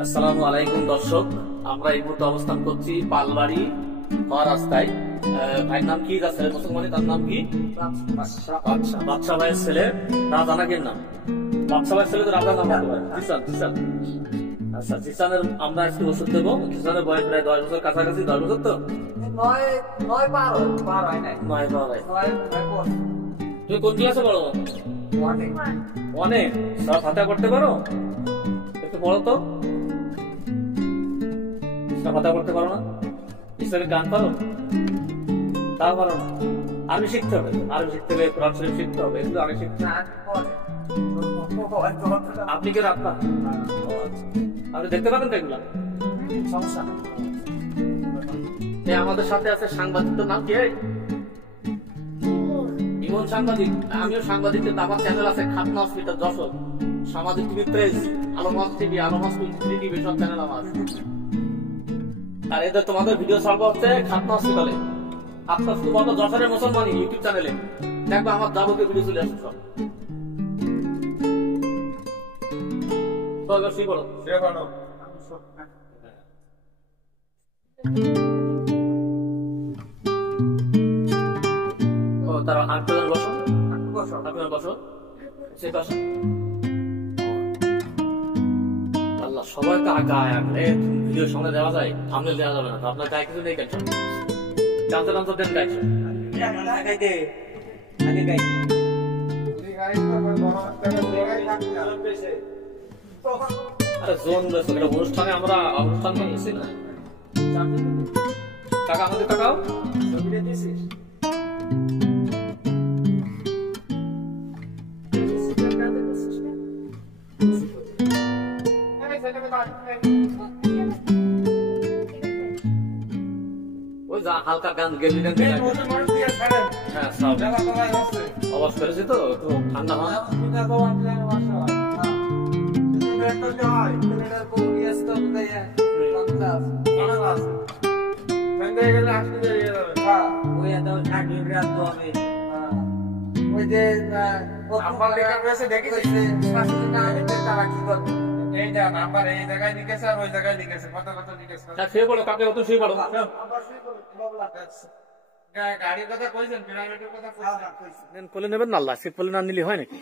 আসসালামু আলাইকুম দর্শক, আমরা এই মুহূর্তে অবস্থান করছি পালবাড়ি হওয়া রাস্তায়। ভাইয়ের নাম কি? তার ছেলে মুসলমানি, তার নাম কি? বাদশা ভাইয়ের ছেলে রাজা নাকির নাম। বাদশা ভাইয়ের ছেলে তো রাজা নাম হতে পারে জিসান। আচ্ছা, জিসানের আমরা আজকে ওষুধ দেবো। জিসানের বয়স প্রায় 10 বছর কাছাকাছি। 10 বছর তো তুমি কোন ক্লাসে পড়ো? অনেক সব হাতে করতে পারো? একটু পড়ো তো। হাতা করতে পারো না? ইসলামিক গান পারো? তাও পারো না? আরবি শিখতে হবে, আরবি শিখতে হবে, কোরআন শরীফ শিখতে হবে, এগুলো আগে শিখতে হবে। আপনি কি রাখবেন? আপনি দেখতে পারেন তো এগুলা? সমস্যা নেই। আমাদের সাথে আছে সাংবাদিক, নাম কি? ইমন সাংবাদিক। আমিও সাংবাদিক। আমার চ্যানেল আছে খাতনা হসপিটাল যশোর, সামাজিক টিভি প্রেস, আলোমাস টিভি, আলোমাস টিভি, সব চ্যানেল আমার। আর এদের তোমাদের ভিডিও ছাড়বো হচ্ছে খাতনা হসপিটালে, খাতনা হসপিটাল যশোরের মুসলমানি ইউটিউব চ্যানেলে। দেখবে আমার যাবতীয় ভিডিও চলে আসছে সব। তারা আটজন বসো সে পাশে। আল্লাহ, সবাই তো গায়ে আঁকলে ভিডিও সামনে দেওয়া যায়, সামনে দেওয়া যাবে না। আপনার গায়ে কিছু নেই কেন? জানতে দেন গাইছে অনুষ্ঠানে আমরা অনুষ্ঠান করতেছি না। টাকা আমাদের টাকাও হালকা গান গেলি অবাস করেছি তো একটু ঠান্ডা হয়। কোলে নেবেন না? আল্লাহ, কোলে না নিলে হয় নাকি?